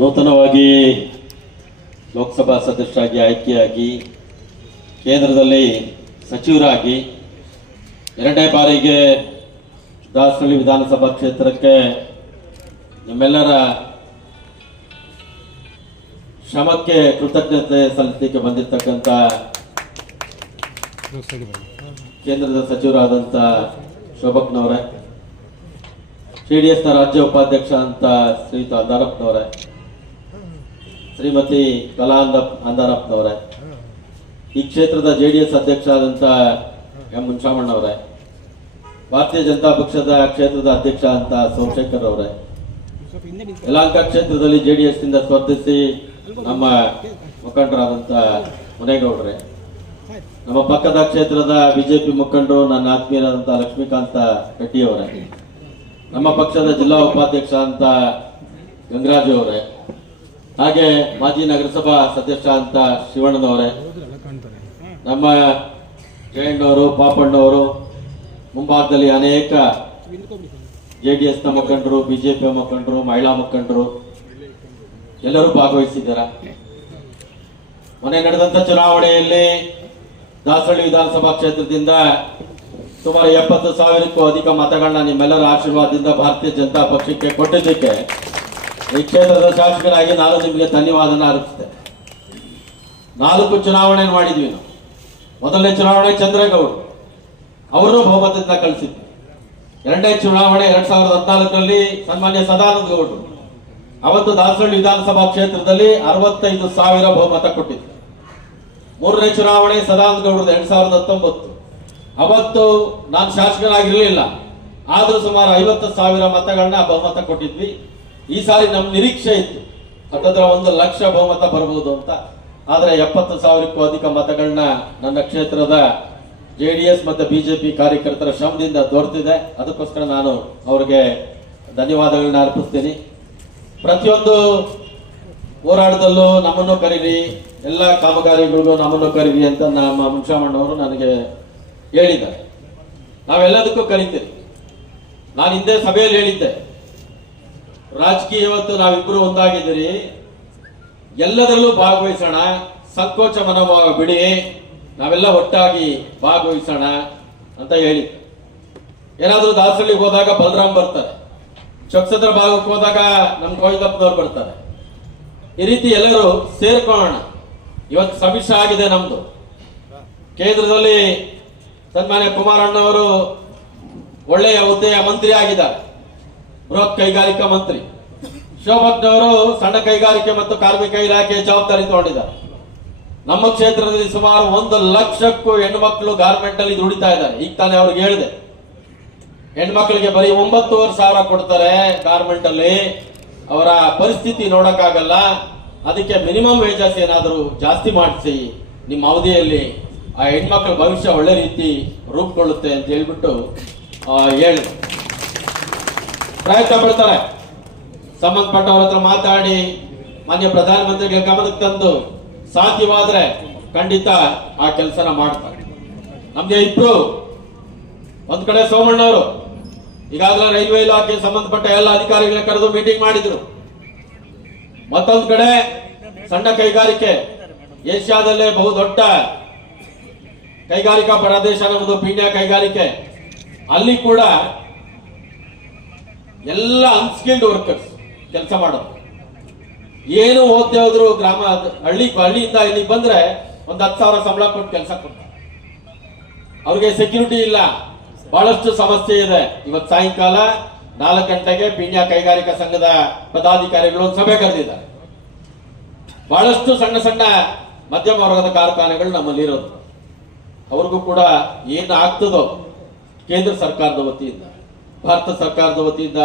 ನೂತನವಾಗಿ ಲೋಕಸಭಾ ಸದಸ್ಯರಾಗಿ ಆಯ್ಕೆಯಾಗಿ ಕೇಂದ್ರದಲ್ಲಿ ಸಚಿವರಾಗಿ ಎರಡನೇ ಬಾರಿಗೆ ದಾಸರಳ್ಳಿ ವಿಧಾನಸಭಾ ಕ್ಷೇತ್ರಕ್ಕೆ ನಿಮ್ಮೆಲ್ಲರ ಶ್ರಮಕ್ಕೆ ಕೃತಜ್ಞತೆ ಸಲ್ಲಿಸಲಿಕ್ಕೆ ಬಂದಿರತಕ್ಕಂಥ ಕೇಂದ್ರದ ಸಚಿವರಾದಂಥ ಶೋಭಕ್ನವರೇ, JDSನ ರಾಜ್ಯ ಉಪಾಧ್ಯಕ್ಷ ಅಂತ ಶ್ರೀಯುತ ಅಂದಾರಪ್ಪನವರೇ, ಶ್ರೀಮತಿ ಕಲಾ ಅಂದಾರಪ್ಪನವರೇ, ಈ ಕ್ಷೇತ್ರದ JDS ಅಧ್ಯಕ್ಷ ಆದಂಥ ಎಂ ಮುನ್ಷಾಮಣ್ಣವರೇ, ಭಾರತೀಯ ಜನತಾ ಪಕ್ಷದ ಕ್ಷೇತ್ರದ ಅಧ್ಯಕ್ಷ ಅಂತ ಸೋಮಶೇಖರ್ ಅವರೇ, ಯಲಹಂಕ ಕ್ಷೇತ್ರದಲ್ಲಿ JDSನಿಂದ ಸ್ಪರ್ಧಿಸಿ ನಮ್ಮ ಮುಖಂಡರಾದಂಥ ಮುನೇಗೌಡರೇ, ನಮ್ಮ ಪಕ್ಕದ ಕ್ಷೇತ್ರದ ಬಿಜೆಪಿ ಮುಖಂಡರು ನನ್ನ ಆತ್ಮೀಯರಾದಂಥ ಲಕ್ಷ್ಮೀಕಾಂತ ರೆಡ್ಡಿ ಅವರೇ, ನಮ್ಮ ಪಕ್ಷದ ಜಿಲ್ಲಾ ಉಪಾಧ್ಯಕ್ಷ ಅಂತ ಗಂಗರಾಜು ಅವರೇ, ಹಾಗೆ ಮಾಜಿ ನಗರಸಭಾ ಸದಸ್ಯ ಅಂತ ಶಿವಣ್ಣನವರೇ, ನಮ್ಮ ಜಯಣ್ಣವರು, ಪಾಪಣ್ಣವರು, ಮುಂಭಾಗದಲ್ಲಿ ಅನೇಕ JDSನ ಮುಖಂಡರು, ಬಿಜೆಪಿ ಮುಖಂಡರು, ಮಹಿಳಾ ಮುಖಂಡರು ಎಲ್ಲರೂ ಭಾಗವಹಿಸಿದ್ದಾರೆ. ಮೊನ್ನೆ ನಡೆದಂತ ಚುನಾವಣೆಯಲ್ಲಿ ದಾಸರಳ್ಳಿ ವಿಧಾನಸಭಾ ಕ್ಷೇತ್ರದಿಂದ ಸುಮಾರು 70,000ಕ್ಕೂ ಅಧಿಕ ಮತಗಳನ್ನ ನಿಮ್ಮೆಲ್ಲರ ಆಶೀರ್ವಾದದಿಂದ ಭಾರತೀಯ ಜನತಾ ಪಕ್ಷಕ್ಕೆ ಕೊಟ್ಟಿದ್ದಕ್ಕೆ ಈ ಕ್ಷೇತ್ರದ ಶಾಸಕರಾಗಿ ನಾನು ನಿಮಗೆ ಧನ್ಯವಾದನ ಅರ್ಪಿಸಿದೆ. 4 ಚುನಾವಣೆ ಮಾಡಿದ್ವಿ ನಾವು. ಮೊದಲನೇ ಚುನಾವಣೆ ಚಂದ್ರೇಗೌಡರು ಅವರು ಬಹುಮತದಿಂದ ಕಳಿಸಿದ್ರು. ಎರಡನೇ ಚುನಾವಣೆ 2014ರಲ್ಲಿ ಸನ್ಮಾನ್ಯ ಸದಾನಂದ ಗೌಡರು ಅವತ್ತು ದಾಸರಳ್ಳಿ ವಿಧಾನಸಭಾ ಕ್ಷೇತ್ರದಲ್ಲಿ 65,000 ಬಹುಮತ ಕೊಟ್ಟಿದ್ರು. ಮೂರನೇ ಚುನಾವಣೆ ಸದಾನಂದ ಗೌಡರು 2019, ಅವತ್ತು ನಾನು ಶಾಸಕನಾಗಿರ್ಲಿಲ್ಲ, ಆದ್ರೂ ಸುಮಾರು 50,000 ಮತಗಳನ್ನ ಬಹುಮತ ಕೊಟ್ಟಿದ್ವಿ. ಈ ಸಾರಿ ನಮ್ಮ ನಿರೀಕ್ಷೆ ಇತ್ತು ಹತ್ತತ್ರ 1 ಲಕ್ಷ ಬಹುಮತ ಬರಬಹುದು ಅಂತ. ಆದ್ರೆ 70,000ಕ್ಕೂ ಅಧಿಕ ಮತಗಳನ್ನ ನನ್ನ ಕ್ಷೇತ್ರದ JDS ಮತ್ತು ಬಿಜೆಪಿ ಕಾರ್ಯಕರ್ತರ ಶ್ರಮದಿಂದ ದೊರೆತಿದೆ. ಅದಕ್ಕೋಸ್ಕರ ನಾನು ಅವರಿಗೆ ಧನ್ಯವಾದಗಳನ್ನ ಅರ್ಪಿಸ್ತೀನಿ. ಪ್ರತಿಯೊಂದು ಹೋರಾಟದಲ್ಲೂ ನಮ್ಮನ್ನು ಕರೀರಿ, ಎಲ್ಲ ಕಾಮಗಾರಿಗಳಿಗೂ ನಮ್ಮನ್ನು ಕರೀರಿ ಅಂತ ನಮ್ಮ ಮುನ್ಷಾಮಣ್ಣವರು ನನಗೆ ಹೇಳಿದ್ದಾರೆ. ನಾವೆಲ್ಲದಕ್ಕೂ ಕರೀತೀರಿ. ನಾನು ಹಿಂದೆ ಸಭೆಯಲ್ಲಿ ಹೇಳಿದ್ದೆ, ರಾಜಕೀಯ ಇವತ್ತು ನಾವಿಬ್ಬರು ಒಂದಾಗಿದ್ದೀರಿ, ಎಲ್ಲದರಲ್ಲೂ ಭಾಗವಹಿಸೋಣ, ಸಂಕೋಚ ಮನೋಭಾವ ಬಿಡಿ, ನಾವೆಲ್ಲ ಒಟ್ಟಾಗಿ ಭಾಗವಹಿಸೋಣ ಅಂತ ಹೇಳಿ. ಏನಾದ್ರೂ ದಾಸರಳ್ಳಿಗೆ ಹೋದಾಗ ಬಲರಾಮ್ ಬರ್ತಾರೆ, ಚೊಕ್ಸದ್ರ ಭಾಗಕ್ಕೆ ಹೋದಾಗ ನಮ್ ಗೋವಿಂದಪ್ಪನವ್ರು ಬರ್ತಾರೆ. ಈ ರೀತಿ ಎಲ್ಲರೂ ಸೇರ್ಕೊಳ್ಳೋಣ. ಇವತ್ತು ಸಮಿಶ್ರ ಆಗಿದೆ ನಮ್ದು. ಕೇಂದ್ರದಲ್ಲಿ ಸನ್ಮಾನ್ಯ ಕುಮಾರಣ್ಣವರು ಒಳ್ಳೆಯ ಹುದ್ದೆಯ ಮಂತ್ರಿ ಆಗಿದ್ದಾರೆ, ಬೃಹತ್ ಕೈಗಾರಿಕಾ ಮಂತ್ರಿ. ಶೋಭಕ್ನವರು ಸಣ್ಣ ಕೈಗಾರಿಕೆ ಮತ್ತು ಕಾರ್ಮಿಕ ಇಲಾಖೆ ಜವಾಬ್ದಾರಿ ತಗೊಂಡಿದ್ದಾರೆ. ನಮ್ಮ ಕ್ಷೇತ್ರದಲ್ಲಿ ಸುಮಾರು 1 ಲಕ್ಷಕ್ಕೂ ಹೆಣ್ಮಕ್ಳು ಗಾರ್ಮೆಂಟ್ ಅಲ್ಲಿ ದುಡಿತಾ ಇದ್ದಾರೆ. ಈಗ ತಾನೇ ಅವ್ರಿಗೆ ಹೇಳಿದೆ, ಹೆಣ್ಮಕ್ಳಿಗೆ ಬರೀ 9,500 ಕೊಡ್ತಾರೆ ಗಾರ್ಮೆಂಟ್ ಅಲ್ಲಿ, ಅವರ ಪರಿಸ್ಥಿತಿ ನೋಡಕ್ಕಾಗಲ್ಲ, ಅದಕ್ಕೆ ಮಿನಿಮಮ್ ವೇಜಸ್ ಏನಾದರೂ ಜಾಸ್ತಿ ಮಾಡಿಸಿ ನಿಮ್ಮ ಅವಧಿಯಲ್ಲಿ ಆ ಹೆಣ್ಮಕ್ಳ ಭವಿಷ್ಯ ಒಳ್ಳೆ ರೀತಿ ರೂಪುಗೊಳ್ಳುತ್ತೆ ಅಂತ ಹೇಳ್ಬಿಟ್ಟು ಹೇಳಿ ಪ್ರಯತ್ನ ಪಡ್ತಾರೆ. ಸಂಬಂಧಪಟ್ಟವ್ರ ಹತ್ರ ಮಾತಾಡಿ ಮಾನ್ಯ ಪ್ರಧಾನಮಂತ್ರಿಗಳ ಗಮನಕ್ಕೆ ತಂದು ಸಾಧ್ಯವಾದ್ರೆ ಖಂಡಿತ ಆ ಕೆಲಸನ ಮಾಡ್ತಾರೆ. ನಮ್ಗೆ ಇಬ್ರು, ಒಂದ್ ಕಡೆ ಸೋಮಣ್ಣವರು ಈಗಾಗಲೇ ರೈಲ್ವೆ ಇಲಾಖೆ ಸಂಬಂಧಪಟ್ಟ ಎಲ್ಲ ಅಧಿಕಾರಿಗಳನ್ನ ಕರೆದು ಮೀಟಿಂಗ್ ಮಾಡಿದ್ರು. ಮತ್ತೊಂದ್ ಕಡೆ ಸಣ್ಣ ಕೈಗಾರಿಕೆ, ಏಷ್ಯಾದಲ್ಲೇ ಬಹುದೊಡ್ಡ ಕೈಗಾರಿಕಾ ಪ್ರದೇಶ ನಮ್ಮದು ಪೀಣ್ಯ ಕೈಗಾರಿಕೆ. ಅಲ್ಲಿ ಕೂಡ ಎಲ್ಲ ಅನ್ಸ್ಕಿಲ್ಡ್ ವರ್ಕರ್ಸ್ ಕೆಲಸ ಮಾಡೋದು. ಏನು ಓದ್ದೆ ಹೋದ್ರು ಗ್ರಾಮ ಹಳ್ಳಿಯಿಂದ ಇಲ್ಲಿಗೆ ಬಂದ್ರೆ 10,000 ಸಂಬಳ ಕೊಟ್ಟು ಕೆಲಸ ಕೊಡ್ತಾರೆ. ಅವ್ರಿಗೆ ಸೆಕ್ಯೂರಿಟಿ ಇಲ್ಲ, ಬಹಳಷ್ಟು ಸಮಸ್ಯೆ ಇದೆ. ಇವತ್ತು ಸಾಯಂಕಾಲ 4 ಗಂಟೆಗೆ ಪೀಣ್ಯ ಕೈಗಾರಿಕಾ ಸಂಘದ ಪದಾಧಿಕಾರಿಗಳು ಒಂದು ಸಭೆ ಕರೆದಿದ್ದಾರೆ. ಬಹಳಷ್ಟು ಸಣ್ಣ ಸಣ್ಣ ಮಧ್ಯಮ ವರ್ಗದ ಕಾರ್ಖಾನೆಗಳು ನಮ್ಮಲ್ಲಿ ಇರೋದು. ಅವ್ರಿಗೂ ಕೂಡ ಏನು ಆಗ್ತದೋ ಕೇಂದ್ರ ಸರ್ಕಾರದ ವತಿಯಿಂದ, ಭಾರತ ಸರ್ಕಾರದ ವತಿಯಿಂದ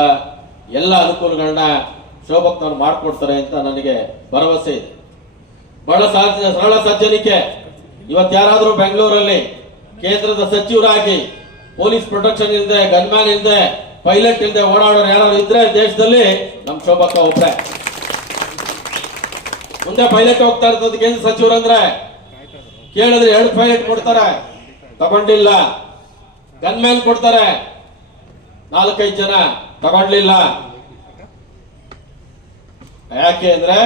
ಎಲ್ಲ ಅನುಕೂಲಗಳನ್ನ ಶೋಭಕ್ನವ್ರು ಮಾಡಿಕೊಡ್ತಾರೆ ಅಂತ ನನಗೆ ಭರವಸೆ ಇದೆ. ಬಹಳ ಸರಳ ಸಜ್ಜನಿಕೆ. ಇವತ್ತು ಯಾರಾದ್ರೂ ಬೆಂಗಳೂರಲ್ಲಿ ಕೇಂದ್ರದ ಸಚಿವರಾಗಿ ಪೊಲೀಸ್ ಪ್ರೊಟೆಕ್ಷನ್ ಇಲ್ಲದೆ, ಗನ್ಮ್ಯಾನ್ ಇಲ್ಲದೆ, ಪೈಲಟ್ ಇಲ್ಲದೆ ಓಡಾಡೋರು ಯಾರು ಇದ್ರೆ ದೇಶದಲ್ಲಿ ನಮ್ ಶೋಭಕ್ಕ ಒಬ್ಬರೇ. ಮುಂದೆ ಪೈಲಟ್ ಹೋಗ್ತಾ ಇರ್ತದ ಕೇಂದ್ರ ಸಚಿವರಂದ್ರೆ ಕೇಳಿದ್ರೆ 2 ಪೈಲಟ್ ಕೊಡ್ತಾರೆ, ತಗೊಂಡಿಲ್ಲ. ಗನ್ಮ್ಯಾನ್ ಕೊಡ್ತಾರೆ, 4-5 ಜನ ತಗೊಂಡ್ಲಿಲ್ಲ. ಯಾಕೆ ಅಂದ್ರೆ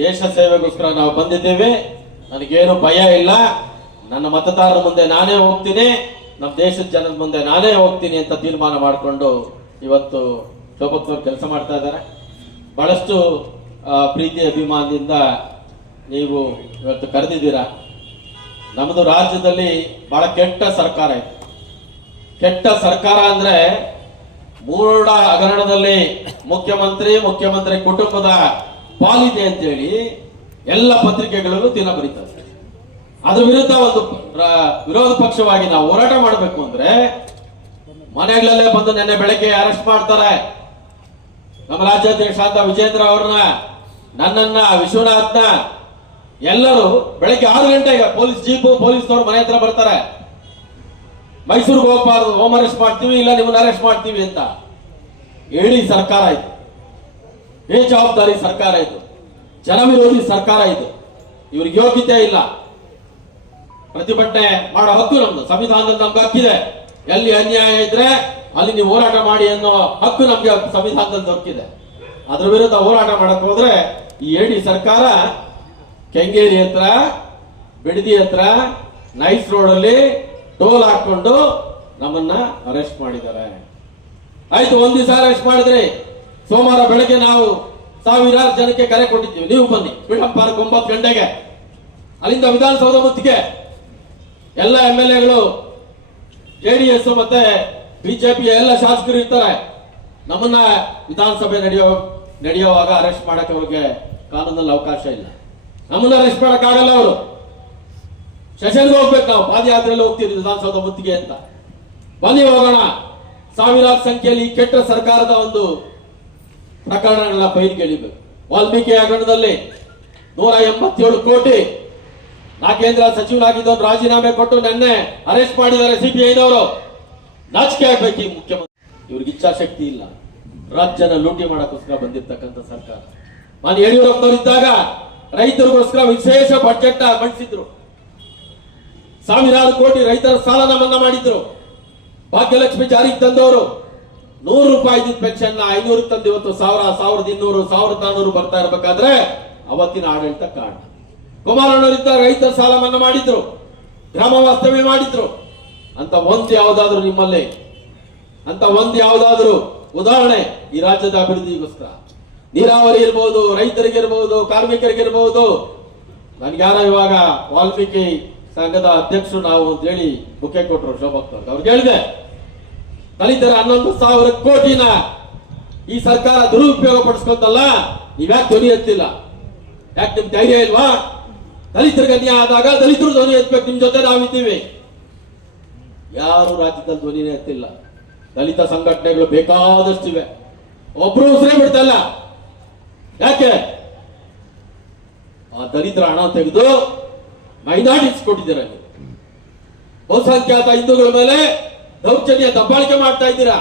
ದೇಶ ಸೇವೆಗೋಸ್ಕರ ನಾವು ಬಂದಿದ್ದೇವೆ. ನನಗೇನು ಭಯ ಇಲ್ಲ. ನನ್ನ ಮತದಾರರ ಮುಂದೆ ನಾನೇ ಹೋಗ್ತೀನಿ, ನಮ್ಮ ದೇಶದ ಜನದ ಮುಂದೆ ನಾನೇ ಹೋಗ್ತೀನಿ ಅಂತ ತೀರ್ಮಾನ ಮಾಡಿಕೊಂಡು ಇವತ್ತು ಶೋಭಕ್ನವ್ರು ಕೆಲಸ ಮಾಡ್ತಾ ಇದ್ದಾರೆ. ಬಹಳಷ್ಟು ಪ್ರೀತಿ ಅಭಿಮಾನದಿಂದ ನೀವು ಇವತ್ತು ಕರೆದಿದ್ದೀರಾ. ನಮ್ಮದು ರಾಜ್ಯದಲ್ಲಿ ಬಹಳ ಕೆಟ್ಟ ಸರ್ಕಾರ ಇದೆ. ಕೆಟ್ಟ ಸರ್ಕಾರ ಅಂದ್ರೆ ಮೂಢ ಹಗರಣದಲ್ಲಿ ಮುಖ್ಯಮಂತ್ರಿ ಕುಟುಂಬದ ಪಾಲಿದೆ ಅಂತೇಳಿ ಎಲ್ಲ ಪತ್ರಿಕೆಗಳಲ್ಲೂ ದಿನ ಬರೀತಾರೆ. ಅದ್ರ ವಿರುದ್ಧ ಒಂದು ವಿರೋಧ ಪಕ್ಷವಾಗಿ ನಾವು ಹೋರಾಟ ಮಾಡಬೇಕು ಅಂದ್ರೆ ಮನೆಗಳಲ್ಲೇ ಬಂದು ನಿನ್ನೆ ಬೆಳಗ್ಗೆ ಅರೆಸ್ಟ್ ಮಾಡ್ತಾರೆ. ನಮ್ಮ ರಾಜ್ಯಾಧ್ಯಕ್ಷ ಶಾಂತ ವಿಜೇಂದ್ರ ಅವ್ರನ್ನ, ನನ್ನನ್ನ, ವಿಶ್ವನಾಥ್ನ ಎಲ್ಲರೂ ಬೆಳಗ್ಗೆ 6 ಗಂಟೆಗೆ ಪೊಲೀಸ್ ಜೀಪು ಪೊಲೀಸ್ನವ್ರು ಮನೆ ಹತ್ರ ಬರ್ತಾರೆ. ಮೈಸೂರಿಗೆ ಹೋಗಬಾರ್ದು, ಹೋಮ್ ಅರೆಸ್ಟ್ ಮಾಡ್ತೀವಿ, ಇಲ್ಲ ನಿಮ್ಮನ್ನ ಅರೆಸ್ಟ್ ಮಾಡ್ತೀವಿ ಅಂತ ಹೇಳಿ ಸರ್ಕಾರ ಇದು. ಬೇಜವಾಬ್ದಾರಿ ಸರ್ಕಾರ ಇದು, ಜನವಿರೋಧಿ ಸರ್ಕಾರ ಇದು. ಇವ್ರಿಗೆ ಯೋಗ್ಯತೆ ಇಲ್ಲ. ಪ್ರತಿಭಟನೆ ಮಾಡೋ ಹಕ್ಕು ನಮ್ದು, ಸಂವಿಧಾನದಲ್ಲಿ ನಮ್ಗೆ ಹಕ್ಕಿದೆ. ಎಲ್ಲಿ ಅನ್ಯಾಯ ಇದ್ರೆ ಅಲ್ಲಿ ನೀವು ಹೋರಾಟ ಮಾಡಿ ಅನ್ನೋ ಹಕ್ಕು ನಮ್ಗೆ ಸಂವಿಧಾನದಲ್ಲಿ ದೊರಕಿದೆ. ಅದ್ರ ವಿರುದ್ಧ ಹೋರಾಟ ಮಾಡಕ್ ಹೋದ್ರೆ ಈ ಎಡಿ ಸರ್ಕಾರ ಕೆಂಗೇರಿ ಹತ್ರ, ಬಿಡದಿ ಹತ್ರ, ನೈಸ್ ರೋಡ್ ಅಲ್ಲಿ ಟೋಲ್ ಹಾಕೊಂಡು ನಮ್ಮನ್ನ ಅರೆಸ್ಟ್ ಮಾಡಿದ್ದಾರೆ. ಆಯ್ತು, ಒಂದ್ ದಿವಸ ಅರೆಸ್ಟ್ ಮಾಡಿದ್ರಿ. ಸೋಮವಾರ ಬೆಳಗ್ಗೆ ನಾವು ಸಾವಿರಾರು ಜನಕ್ಕೆ ಕರೆ ಕೊಟ್ಟಿದ್ದೀವಿ, ನೀವು ಬನ್ನಿ ಫ್ರೀಡಂ ಪಾರ್ಕ್ 9 ಗಂಟೆಗೆ. ಅಲ್ಲಿಂದ ವಿಧಾನಸೌಧ ಮುತ್ತಿಗೆ ಎಲ್ಲ MLA ಗಳು, JDS ಮತ್ತೆ ಬಿಜೆಪಿ ಎಲ್ಲ ಶಾಸಕರು ಇರ್ತಾರೆ. ನಮ್ಮನ್ನ ವಿಧಾನಸಭೆ ನಡೆಯುವಾಗ ಅರೆಸ್ಟ್ ಮಾಡಕ್ಕೆ ಅವ್ರಿಗೆ ಕಾನೂನಲ್ಲಿ ಅವಕಾಶ ಇಲ್ಲ. ನಮ್ಮನ್ನ ಅರೆಸ್ಟ್ ಮಾಡಕ್ ಆಗಲ್ಲ. ಅವರು ಸೆಷನ್ಗೆ ಹೋಗ್ಬೇಕು, ನಾವು ಪಾದಯಾತ್ರೆಯಲ್ಲಿ ಹೋಗ್ತೀವಿ ವಿಧಾನಸೌಧ ಮುತ್ತಿಗೆ ಅಂತ. ಬನ್ನಿ ಹೋಗೋಣ. ಸಾವಿರಾರು ಸಂಖ್ಯೆಯಲ್ಲಿ ಕೆಟ್ಟ ಸರ್ಕಾರದ ಒಂದು ಪ್ರಕರಣಗಳನ್ನ ಬಯಲಿಗೆ ಎಳಿಬೇಕು. ವಾಲ್ಮೀಕಿ ಹಗರಣದಲ್ಲಿ 187 ಕೋಟಿ ನಾ ಕೇಂದ್ರ ಸಚಿವನಾಗಿದ್ದವನು ರಾಜೀನಾಮೆ ಕೊಟ್ಟು ನೆನ್ನೆ ಅರೆಸ್ಟ್ ಮಾಡಿದ್ದಾರೆ CBIನವರು. ನಾಚಿಕೆ ಆಗ್ಬೇಕು ಈ ಮುಖ್ಯಮಂತ್ರಿ. ಇವ್ರಿಗೆ ಇಚ್ಛಾಶಕ್ತಿ ಇಲ್ಲ. ರಾಜ್ಯನ ಲೂಟಿ ಮಾಡಕ್ಕೋಸ್ಕರ ಬಂದಿರ್ತಕ್ಕಂಥ ಸರ್ಕಾರ. ನಾನು ಯಡಿಯೂರಪ್ಪನವರು ಇದ್ದಾಗ ರೈತರಿಗೋಸ್ಕರ ವಿಶೇಷ ಬಜೆಟ್ ಮಂಡಿಸಿದ್ರು. ಸಾವಿರಾರು ಕೋಟಿ ರೈತರ ಸಾಲನ ಮನ್ನಾ ಮಾಡಿದ್ರು. ಭಾಗ್ಯಲಕ್ಷ್ಮಿ ಜಾರಿಗೆ ತಂದವರು 100 ರೂಪಾಯಿ ಪೆನ್ಷನ್ 500 ತಂದು ಇವತ್ತು 1000, 1200, 1400 ಬರ್ತಾ ಇರಬೇಕಾದ್ರೆ ಅವತ್ತಿನ ಆಡಳಿತ ಕಾರಣ. ಕುಮಾರಣ್ಣವರಿದ್ದ ರೈತರ ಸಾಲ ಮನ್ನಾ ಮಾಡಿದ್ರು, ಗ್ರಾಮ ವಾಸ್ತವ್ಯ ಮಾಡಿದ್ರು. ಅಂತ ಒಂದು ಯಾವ್ದಾದ್ರು ನಿಮ್ಮಲ್ಲಿ, ಅಂತ ಒಂದು ಯಾವ್ದಾದ್ರು ಉದಾಹರಣೆ ಈ ರಾಜ್ಯದ ಅಭಿವೃದ್ಧಿಗೋಸ್ಕರ? ನೀರಾವರಿ ಇರ್ಬೋದು, ರೈತರಿಗಿರ್ಬೋದು, ಕಾರ್ಮಿಕರಿಗಿರ್ಬೋದು. ನನ್ಗೆ ಯಾರೋ ಇವಾಗ ವಾಲ್ಮೀಕಿ ಸಂಘದ ಅಧ್ಯಕ್ಷರು ನಾವು ಅಂತ ಹೇಳಿ ಬುಕ್ಕೆ ಕೊಟ್ಟರು ಶೋಭಕ್ನವ್ರು. ಅವ್ರಿಗೆ ಹೇಳಿದೆ, ದಲಿತರ 11,000 ಕೋಟಿನ ಈ ಸರ್ಕಾರ ದುರುಪಯೋಗ ಪಡಿಸ್ಕೊಂತಲ್ಲ, ನೀವ್ಯಾಕೆ ಧ್ವನಿ ಎತ್ತಿಲ್ಲ? ಯಾಕೆ ನಿಮ್ ಧೈರ್ಯ ಇಲ್ವಾ? ದಲಿತರಿಗೆ ಅನ್ಯಾಯ ಆದಾಗ ದಲಿತರು ಧ್ವನಿ ಎತ್ತಬೇಕು, ನಿಮ್ ಜೊತೆ ನಾವಿದ್ದೀವಿ. ಯಾರು ರಾಜ್ಯದಲ್ಲಿ ಧ್ವನಿನೇ ಎತ್ತಿಲ್ಲ. ದಲಿತ ಸಂಘಟನೆಗಳು ಬೇಕಾದಷ್ಟಿವೆ, ಒಬ್ರು ಉಸಿರೇ ಬಿಡ್ತಲ್ಲ. ಯಾಕೆ? ಆ ದಲಿತರ ಹಣ ತೆಗೆದು ಮೈನಾರಿಟೀಸ್ ಕೊಟ್ಟಿದ್ದೀರಾ ನೀವು. ಬಹುಸಂಖ್ಯಾತ ಹಿಂದೂಗಳ ಮೇಲೆ ದೌರ್ಜನ್ಯ ದಬ್ಬಾಳಿಕೆ ಮಾಡ್ತಾ ಇದ್ದೀರಾ.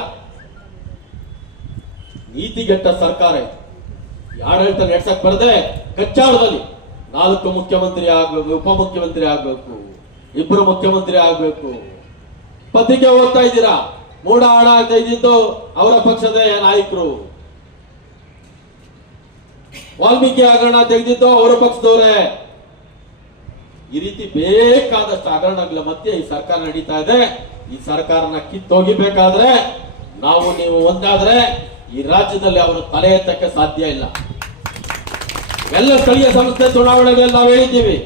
ನೀತಿಗೆಟ್ಟ ಸರ್ಕಾರ ಇದು. ಆಡಳಿತ ನಡೆಸಕ್ ಬರದೆ ಕಚ್ಚಾಳದಲ್ಲಿ 4 ಮುಖ್ಯಮಂತ್ರಿ ಆಗ್ಬೇಕು, ಉಪಮುಖ್ಯಮಂತ್ರಿ ಆಗ್ಬೇಕು, 2 ಮುಖ್ಯಮಂತ್ರಿ ಆಗ್ಬೇಕು. ಪತ್ರಿಕೆ ಓದ್ತಾ ಇದ್ದೀರಾ, ಮೂಢ ಹಣ ತೆಗೆದಿದ್ದು ಅವರ ಪಕ್ಷದ ನಾಯಕರು. ವಾಲ್ಮೀಕಿ ಹಗರಣ ತೆಗೆದಿದ್ದು ಅವರ ಪಕ್ಷದವರೇ. ಈ ರೀತಿ ಬೇಕಾದಷ್ಟು ಹಗರಣಗಳ ಮಧ್ಯೆ ಈ ಸರ್ಕಾರ ನಡೀತಾ ಇದೆ. ಈ ಸರ್ಕಾರನ ಕಿತ್ತೊಗಿಬೇಕಾದ್ರೆ ನಾವು ನೀವು ಒಂದಾದ್ರೆ ಈ ರಾಜ್ಯದಲ್ಲಿ ಅವರು ತಲೆ ಎತ್ತಕ್ಕೆ ಸಾಧ್ಯ ಇಲ್ಲ. ಎಲ್ಲ ಸ್ಥಳೀಯ ಸಂಸ್ಥೆ ಚುನಾವಣೆಗಳಲ್ಲಿ ನಾವು ಹೇಳಿದ್ದೀವಿ,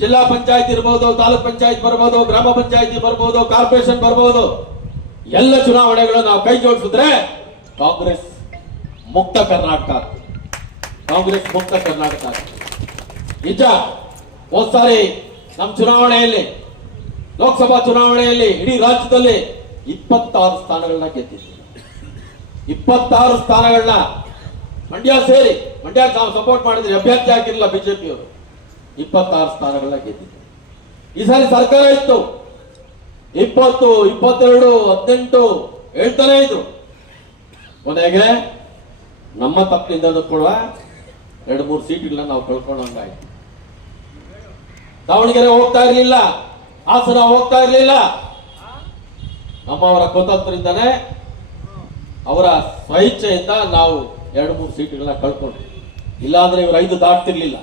ಜಿಲ್ಲಾ ಪಂಚಾಯತ್ ಇರ್ಬೋದು, ತಾಲೂಕ್ ಪಂಚಾಯತ್ ಬರ್ಬೋದು, ಗ್ರಾಮ ಪಂಚಾಯತಿ ಬರ್ಬೋದು, ಕಾರ್ಪೊರೇಷನ್ ಬರ್ಬೋದು. ಎಲ್ಲ ಚುನಾವಣೆಗಳು ನಾವು ಕೈ ಜೋಡಿಸಿದ್ರೆ ಕಾಂಗ್ರೆಸ್ ಮುಕ್ತ ಕರ್ನಾಟಕ ಆಗ್ತದೆ. ಕಾಂಗ್ರೆಸ್ ಮುಕ್ತ ಕರ್ನಾಟಕ ಆಗ್ತದೆ. ನಿಜ. ಹೋದ್ ಸಾರಿ ನಮ್ಮ ಚುನಾವಣೆಯಲ್ಲಿ, ಲೋಕಸಭಾ ಚುನಾವಣೆಯಲ್ಲಿ ಇಡೀ ರಾಜ್ಯದಲ್ಲಿ 26 ಸ್ಥಾನಗಳನ್ನ ಗೆದ್ದಿದ್ವಿ. 26 ಸ್ಥಾನಗಳನ್ನ ಮಂಡ್ಯ ಸೇರಿ, ಮಂಡ್ಯಕ್ಕೆ ನಾವು ಸಪೋರ್ಟ್ ಮಾಡಿದ್ರೆ ಅಭ್ಯರ್ಥಿ ಹಾಕಿರಲಿಲ್ಲ ಬಿಜೆಪಿಯವರು. 26 ಸ್ಥಾನಗಳನ್ನ ಗೆದ್ದಿದ್ವಿ. ಈ ಸಾರಿ ಸರ್ಕಾರ ಇತ್ತು 20, 22, 18 ಹೇಳ್ತಾನೆ ಇದ್ರು. ಕೊನೆಗೆ ನಮ್ಮ ತಪ್ಪಿನಿಂದ ಕೂಡ 2-3 ಸೀಟ್ಗಳನ್ನ ನಾವು ಕಳ್ಕೊಂಡಂಗಾಯ್ತು. ದಾವಣಗೆರೆ ಹೋಗ್ತಾ ಇರಲಿಲ್ಲ, ಹಾಸನ ಹೋಗ್ತಾ ಇರಲಿಲ್ಲ. ನಮ್ಮವರ ಕುತಂತ್ರದಿಂದನೇ, ಅವರ ಸ್ವಇಚ್ಛೆಯಿಂದ ನಾವು 2-3 ಸೀಟ್ಗಳನ್ನ ಕಳ್ಕೊಂಡ್ವಿ. ಇಲ್ಲಾಂದ್ರೆ ಇವರು 5 ದಾಟ್ತಿರ್ಲಿಲ್ಲ,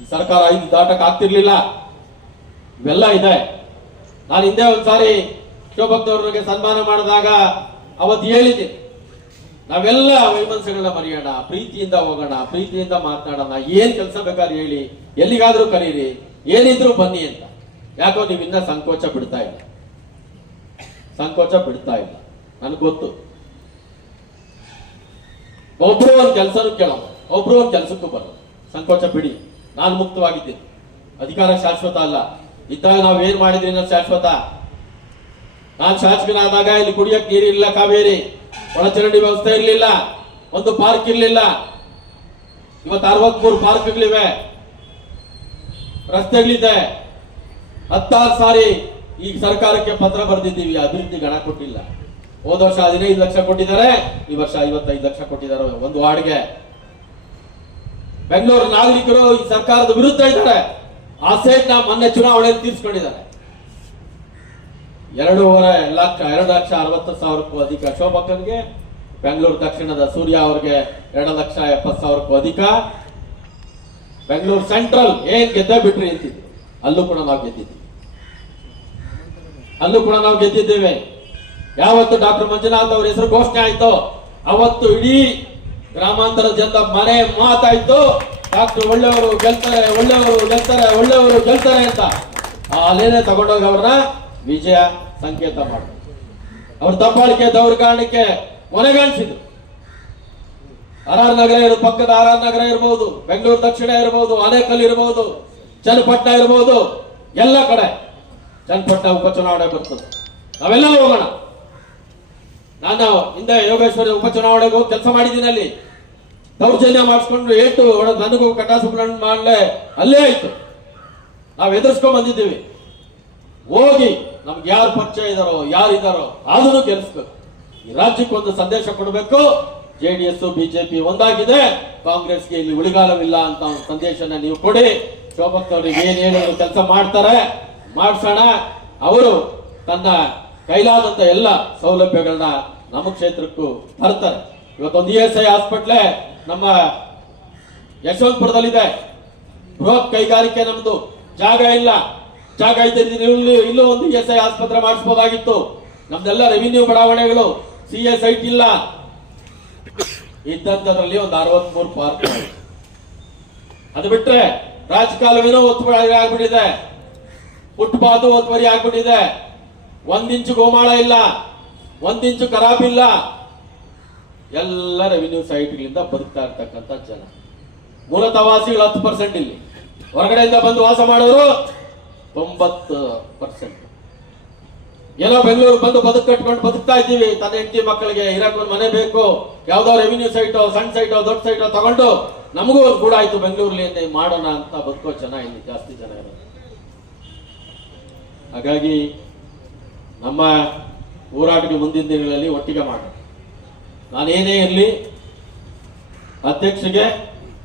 ಈ ಸರ್ಕಾರ 5 ದಾಟಕ್ ಆಗ್ತಿರ್ಲಿಲ್ಲ. ಇವೆಲ್ಲ ಇದೆ. ನಾನು ಹಿಂದೆ ಒಂದ್ಸಾರಿ ಶಿವಭಕ್ತವ್ರಿಗೆ ಸನ್ಮಾನ ಮಾಡಿದಾಗ ಅವತ್ತು ಹೇಳಿದ್ದೀನಿ, ನಾವೆಲ್ಲ ವೈಮನಸ್ಸುಗಳನ್ನ ಮರೆಯೋಣ, ಪ್ರೀತಿಯಿಂದ ಹೋಗೋಣ, ಪ್ರೀತಿಯಿಂದ ಮಾತನಾಡೋಣ, ಏನ್ ಕೆಲಸ ಬೇಕಾದ್ರೆ ಹೇಳಿ, ಎಲ್ಲಿಗಾದ್ರೂ ಕರೀರಿ, ಏನಿದ್ರು ಬನ್ನಿ ಅಂತ. ಯಾಕೋ ನೀವು ಇನ್ನ ಸಂಕೋಚ ಬಿಡ್ತಾ ಇಲ್ಲ, ಸಂಕೋಚ ಬಿಡ್ತಾ ಇಲ್ಲ. ನನಗೆ ಗೊತ್ತು, ಒಬ್ರು ಒಂದ್ ಕೆಲಸನೂ ಕೇಳೋಣ, ಒಬ್ರು ಒಂದ್ ಕೆಲಸಕ್ಕೂ ಬರೋದು. ಸಂಕೋಚ ಬಿಡಿ, ನಾನು ಮುಕ್ತವಾಗಿದ್ದೀನಿ. ಅಧಿಕಾರ ಶಾಶ್ವತ ಅಲ್ಲ, ಇದ್ದಾಗ ನಾವ್ ಏನ್ ಮಾಡಿದ್ರಿ ಅನ್ನೋದು ಶಾಶ್ವತ. ನಾನ್ ಶಾಸಕನಾದಾಗ ಇಲ್ಲಿ ಕುಡಿಯಕ್ ನೀರಿಲ್ಲ, ಕಾವೇರಿ ಒಳಚರಂಡಿ ವ್ಯವಸ್ಥೆ ಇರ್ಲಿಲ್ಲ, ಒಂದು ಪಾರ್ಕ್ ಇರ್ಲಿಲ್ಲ. ಇವತ್ತು 63 ಪಾರ್ಕ್ಗಳಿವೆ, ರಸ್ತೆಗಳಿದೆ. 16 ಸಾರಿ ಈ ಸರ್ಕಾರಕ್ಕೆ ಪತ್ರ ಬರೆದಿದ್ದೀವಿ, ಅಭಿವೃದ್ಧಿ ಗಣ ಕೊಟ್ಟಿಲ್ಲ. ಹೋದ ವರ್ಷ 15 ಲಕ್ಷ ಕೊಟ್ಟಿದ್ದಾರೆ, ಈ ವರ್ಷ 55 ಲಕ್ಷ ಕೊಟ್ಟಿದ್ದಾರೆ ಒಂದು ವಾರ್ಡ್ಗೆ. ಬೆಂಗಳೂರು ನಾಗರಿಕರು ಈ ಸರ್ಕಾರದ ವಿರುದ್ಧ ಇದ್ದಾರೆ. ಆ ಸೇಟ್ನ ಮೊನ್ನೆ ಚುನಾವಣೆಯಲ್ಲಿ ತೀರ್ಸ್ಕೊಂಡಿದ್ದಾರೆ. 2,60,000ಕ್ಕೂ ಅಧಿಕ ಶೋಭಕ್ಕನ್ಗೆ, ಬೆಂಗಳೂರು ದಕ್ಷಿಣದ ಸೂರ್ಯ ಅವ್ರಿಗೆ 2,70,000ಕ್ಕೂ ಅಧಿಕ. ಬೆಂಗಳೂರು ಸೆಂಟ್ರಲ್ ಏನ್ ಗೆದ್ದ ಬಿಟ್ರಿ ಅಂತಿದ್ರು, ಅಲ್ಲೂ ಕೂಡ ನಾವು ಗೆದ್ದಿದ್ದೀವಿ, ಅಲ್ಲೂ ಕೂಡ ನಾವು ಗೆದ್ದಿದ್ದೇವೆ. ಯಾವತ್ತು ಡಾಕ್ಟರ್ ಮಂಜುನಾಥ್ ಅವ್ರ ಹೆಸರು ಘೋಷಣೆ ಆಯ್ತು, ಅವತ್ತು ಇಡೀ ಗ್ರಾಮಾಂತರ ಜನದ ಮನೆ ಮಾತಾಯ್ತು, ಡಾಕ್ಟರ್ ಒಳ್ಳೆಯವರು ಗೆಲ್ತಾರೆ, ಒಳ್ಳೆಯವರು ಗೆಲ್ತಾರೆ, ಒಳ್ಳೆಯವರು ಗೆಲ್ತಾರೆ ಅಂತ. ಅಲ್ಲೇನೆ ತಗೊಂಡೋಗಿ ಅವ್ರನ್ನ ವಿಜಯ ಸಂಕೇತ ಮಾಡಿ ಅವ್ರ ದಬ್ಬಾಳಿಕೆ ದೌರ್ಗಾಣಿಕೆ ಕೊನೆಗಾಣಿಸಿದ್ರು. RR ನಗರ ಪಕ್ಕದ RR ನಗರ ಇರಬಹುದು, ಬೆಂಗಳೂರು ದಕ್ಷಿಣ ಇರಬಹುದು, ಆನೇಕಲ್ ಇರಬಹುದು, ಚನ್ನಪಟ್ಟಣ ಇರಬಹುದು, ಎಲ್ಲ ಕಡೆ ಚನ್ನಪಟ್ಟಣ ಉಪಚುನಾವಣೆ ಬರ್ತದೆ. ನಾವೆಲ್ಲ ಹೋಗೋಣ. ನಾನು ಹಿಂದೆ ಯೋಗೇಶ್ವರಿ ಉಪಚುನಾವಣೆಗೆ ಹೋಗಿ ಕೆಲಸ ಮಾಡಿದ್ದೀನಿ. ಅಲ್ಲಿ ದೌರ್ಜನ್ಯ ಮಾಡಿಸ್ಕೊಂಡು ಏಟು ನನಗೂ ಕಟಾ ಸುಬ್ರಹ್ಮಣ್ಯ ಮಾಡಲೆ ಅಲ್ಲೇ ಆಯ್ತು. ನಾವು ಎದುರಿಸ್ಕೊಂಡ್ ಬಂದಿದ್ದೀವಿ. ಹೋಗಿ ನಮ್ಗೆ ಯಾರು ಪರಿಚಯ ಇದಾರೋ, ಯಾರಿದಾರೋ ಅದನ್ನು ಗೆಲ್ಲಿಸ್ಬೇಕು. ಈ ರಾಜ್ಯಕ್ಕೆ ಒಂದು ಸಂದೇಶ ಕೊಡಬೇಕು. JDS ಬಿಜೆಪಿ ಒಂದಾಗಿದೆ, ಕಾಂಗ್ರೆಸ್ಗೆ ಇಲ್ಲಿ ಉಳಿಗಾಲವಿಲ್ಲ ಅಂತ ಒಂದು ಸಂದೇಶನ ನೀವು ಕೊಡಿ. ಶೋಭಕ್ತವ್ರಿಗೆ ಏನ್ ಹೇಳೋದು ಕೆಲಸ ಮಾಡ್ತಾರೆ, ಮಾಡ್ಸೋಣ. ಅವರು ತನ್ನ ಕೈಲಾದಂತ ಎಲ್ಲ ಸೌಲಭ್ಯಗಳನ್ನ ನಮ್ಮ ಕ್ಷೇತ್ರಕ್ಕೂ ತರ್ತಾರೆ. ಇವತ್ತೊಂದು ESI ಹಾಸ್ಪಿಟ್ಲೆ ನಮ್ಮ ಯಶವಂತಪುರದಲ್ಲಿದೆ. ಬೃಹತ್ ಕೈಗಾರಿಕೆ ನಮ್ದು, ಜಾಗ ಇಲ್ಲ. ಜಾಗ ಇದ್ದಿದ್ರೆ ಇಲ್ಲೂ ಒಂದು ESI ಆಸ್ಪತ್ರೆ ಮಾಡಿಸಬಹುದಾಗಿತ್ತು. ನಮ್ದೆಲ್ಲ ರೆವಿನ್ಯೂ ಬಡಾವಣೆಗಳು, CS ಸೈಟ್ ಇಲ್ಲ. ಇದ್ದಂತದ್ರಲ್ಲಿ ಒಂದು 63 ಪಾರ್ಕ್. ಅದು ಬಿಟ್ರೆ ರಾಜಕಾಲುವೆನೂ ಒತ್ತುವರಿ ಆಗ್ಬಿಟ್ಟಿದೆ, ಫುಟ್ಪಾತ್ ಒತ್ತುವರಿ ಆಗ್ಬಿಟ್ಟಿದೆ. 1 ಇಂಚು ಗೋಮಾಳ ಇಲ್ಲ, 1 ಇಂಚು ಖರಾಬ್ ಇಲ್ಲ. ಎಲ್ಲ ರೆವಿನ್ಯೂ ಸೈಟ್ಗಳಿಂದ ಬದುಕ್ತಾ ಇರ್ತಕ್ಕಂಥ ಜನ. ಮೂಲತಃ ವಾಸಿಗಳು 10%, ಇಲ್ಲಿ ಹೊರಗಡೆಯಿಂದ ಬಂದು ವಾಸ ಮಾಡೋರು 90%. ಏನೋ ಬೆಂಗಳೂರು ಬಂದು ಬದುಕು ಕಟ್ಕೊಂಡು ಬದುಕ್ತಾ ಇದ್ದೀವಿ. ತನ್ನ ಹೆಂಡತಿ ಮಕ್ಕಳಿಗೆ ಇರಕ್ ಒಂದು ಮನೆ ಬೇಕು, ಯಾವ್ದೋ ರೆವಿನ್ಯೂ ಸೈಟೋ, ಸಣ್ಣ ಸೈಟೋ, ದೊಡ್ಡ ಸೈಟೋ ತಗೊಂಡು ನಮಗೂ ಒಂದು ಕೂಡ ಆಯ್ತು ಬೆಂಗಳೂರಲ್ಲಿ ಮಾಡೋಣ ಅಂತ ಬದುಕೋ ಜನ ಇಲ್ಲಿ ಜಾಸ್ತಿ ಜನ ಇರೋದು. ಹಾಗಾಗಿ ನಮ್ಮ ಹೋರಾಟಕ್ಕೆ ಮುಂದಿನ ದಿನಗಳಲ್ಲಿ ಒಟ್ಟಿಗೆ ಮಾಡೋಣ. ನಾನೇನೇ ಇರಲಿ ಅಧ್ಯಕ್ಷಗೆ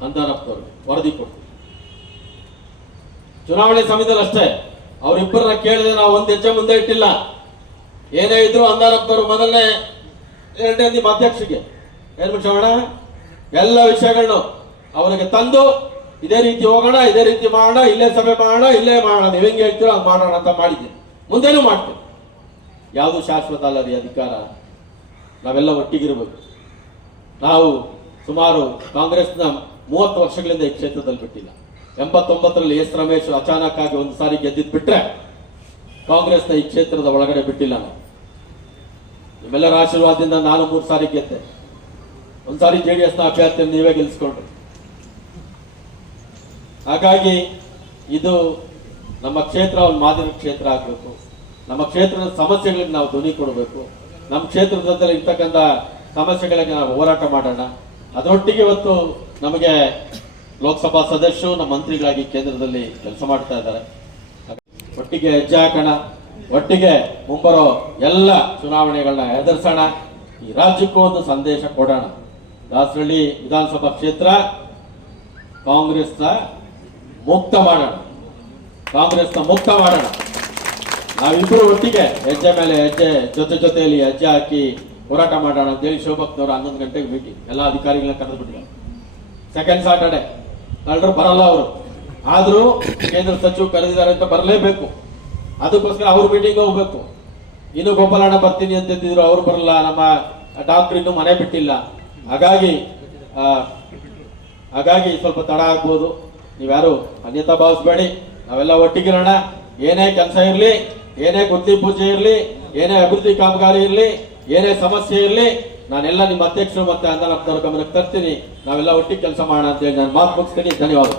ಅಂದಾನಪ್ಪವ್ರಿಗೆ ವರದಿ ಕೊಡ್ತೀನಿ. ಚುನಾವಣೆ ಸಮಯದಲ್ಲಿ ಅಷ್ಟೇ ಅವರಿಬ್ಬರನ್ನ ಕೇಳಿದ್ರೆ ನಾವು ಒಂದು ಹೆಜ್ಜೆ ಮುಂದೆ ಇಟ್ಟಿಲ್ಲ. ಏನೇ ಇದ್ರು ಅಂದಾನಪ್ಪವರು ಮೊದಲನೇ 2ನೇ ನಿಮ್ಮ ಅಧ್ಯಕ್ಷಗೆ ಏನ್ ಮುಚ್ಚೋಣ, ಎಲ್ಲ ವಿಷಯಗಳನ್ನು ಅವರಿಗೆ ತಂದು ಇದೇ ರೀತಿ ಹೋಗೋಣ, ಇದೇ ರೀತಿ ಮಾಡೋಣ, ಇಲ್ಲೇ ಸಭೆ ಮಾಡೋಣ, ಇಲ್ಲೇ ಮಾಡೋಣ, ನೀವು ಹೆಂಗೆ ಹೇಳ್ತೀರೋ ಅದು ಮಾಡೋಣ ಅಂತ ಮಾಡಿದ್ದೀನಿ. ಮುಂದೇನೂ ಮಾಡ್ತೀನಿ. ಯಾವುದು ಶಾಶ್ವತ ಅಲ್ಲ ರೀ ಅಧಿಕಾರ. ನಾವೆಲ್ಲ ಒಟ್ಟಿಗಿರ್ಬೇಕು. ನಾವು ಸುಮಾರು ಕಾಂಗ್ರೆಸ್ನ 30 ವರ್ಷಗಳಿಂದ ಈ ಕ್ಷೇತ್ರದಲ್ಲಿ ಬಿಟ್ಟಿಲ್ಲ. 89ರಲ್ಲಿ ಎಸ್ ರಮೇಶ್ ಅಚಾನಕ್ ಆಗಿ ಒಂದು ಸಾರಿ ಗೆದ್ದಿದ್ ಬಿಟ್ರೆ ಕಾಂಗ್ರೆಸ್ನ ಈ ಕ್ಷೇತ್ರದ ಒಳಗಡೆ ಬಿಟ್ಟಿಲ್ಲ. ನಾವು ನಿಮ್ಮೆಲ್ಲರ ಆಶೀರ್ವಾದದಿಂದ ನಾನು 3 ಸಾರಿ ಗೆದ್ದೆ. ಒಂದ್ಸಾರಿ JDS ನ ಅಭ್ಯರ್ಥಿಯನ್ನು ನೀವೇ ಗೆಲ್ಲಿಸ್ಕೊಂಡ್ರಿ. ಹಾಗಾಗಿ ಇದು ನಮ್ಮ ಕ್ಷೇತ್ರ ಒಂದು ಮಾದರಿ ಕ್ಷೇತ್ರ ಆಗಬೇಕು. ನಮ್ಮ ಕ್ಷೇತ್ರದ ಸಮಸ್ಯೆಗಳಿಗೆ ನಾವು ಧ್ವನಿ ಕೊಡಬೇಕು. ನಮ್ಮ ಕ್ಷೇತ್ರದಲ್ಲಿ ಇರ್ತಕ್ಕಂಥ ಸಮಸ್ಯೆಗಳಿಗೆ ನಾವು ಹೋರಾಟ ಮಾಡೋಣ. ಅದರೊಟ್ಟಿಗೆ ಇವತ್ತು ನಮಗೆ ಲೋಕಸಭಾ ಸದಸ್ಯರು ನಮ್ಮ ಮಂತ್ರಿಗಳಾಗಿ ಕೇಂದ್ರದಲ್ಲಿ ಕೆಲಸ ಮಾಡ್ತಾ ಇದ್ದಾರೆ. ಒಟ್ಟಿಗೆ ಹೆಜ್ಜೆ ಹಾಕೋಣ, ಒಟ್ಟಿಗೆ ಮುಂಬರೋ ಎಲ್ಲ ಚುನಾವಣೆಗಳನ್ನ ಎದುರಿಸೋಣ. ಈ ರಾಜ್ಯಕ್ಕೂ ಒಂದು ಸಂದೇಶ ಕೊಡೋಣ. ದಾಸರಳ್ಳಿ ವಿಧಾನಸಭಾ ಕ್ಷೇತ್ರ ಕಾಂಗ್ರೆಸ್ನ ಮುಕ್ತ ಮಾಡೋಣ, ಕಾಂಗ್ರೆಸ್ನ ಮುಕ್ತ ಮಾಡೋಣ. ನಾವಿಬ್ಬರು ಒಟ್ಟಿಗೆ ಹೆಜ್ಜೆ ಮೇಲೆ ಹೆಜ್ಜೆ, ಜೊತೆಯಲ್ಲಿ ಹೆಜ್ಜೆ ಹಾಕಿ ಹೋರಾಟ ಮಾಡೋಣ ಅಂತೇಳಿ ಶೋಭಕ್ನವರು 11 ಗಂಟೆಗೆ ಮೀಟಿಂಗ್ ಎಲ್ಲ ಅಧಿಕಾರಿಗಳನ್ನ ಕರೆದು ಬಿಟ್ಟಿದ್ದಾರೆ. ಸೆಕೆಂಡ್ ಸಾಟರ್ಡೆ ಕಳ್ಳರು ಬರಲ್ಲ ಅವರು. ಆದ್ರೂ ಕೇಂದ್ರ ಸಚಿವರು ಕರೆದಿದ್ದಾರೆ ಅಂತ ಬರಲೇಬೇಕು. ಅದಕ್ಕೋಸ್ಕರ ಅವ್ರ ಮೀಟಿಂಗ್ ಹೋಗ್ಬೇಕು. ಇನ್ನು ಗೋಪಾಲಣ್ಣ ಬರ್ತೀನಿ ಅಂತಿದ್ರು, ಅವ್ರು ಬರಲ್ಲ. ನಮ್ಮ ಡಾಕ್ಟರ್ ಇನ್ನು ಮನೆ ಬಿಟ್ಟಿಲ್ಲ. ಹಾಗಾಗಿ ಸ್ವಲ್ಪ ತಡ ಆಗ್ಬೋದು. ನೀವ್ಯಾರು ಅನ್ಯತಾ ಭಾವಿಸ್ಬೇಡಿ. ನಾವೆಲ್ಲ ಒಟ್ಟಿಗಿರೋಣ. ಏನೇ ಕೆಲಸ ಇರಲಿ, ಏನೇ ಗುದ್ಲಿ ಪೂಜೆ ಇರಲಿ, ಏನೇ ಅಭಿವೃದ್ಧಿ ಕಾಮಗಾರಿ ಇರಲಿ, ಏನೇ ಸಮಸ್ಯೆ ಇರಲಿ, ನಾನೆಲ್ಲ ನಿಮ್ಮ ಅಧ್ಯಕ್ಷರು ಮತ್ತೆ ಅಂದನಪ್ಪನವ್ರ ಗಮನಕ್ಕೆ ತರ್ತೀನಿ. ನಾವೆಲ್ಲ ಒಟ್ಟಿಗೆ ಕೆಲಸ ಮಾಡೋಣ ಅಂತ ಹೇಳಿ ನಾನು ಮಾತು ಮುಗಿಸ್ತೀನಿ. ಧನ್ಯವಾದ.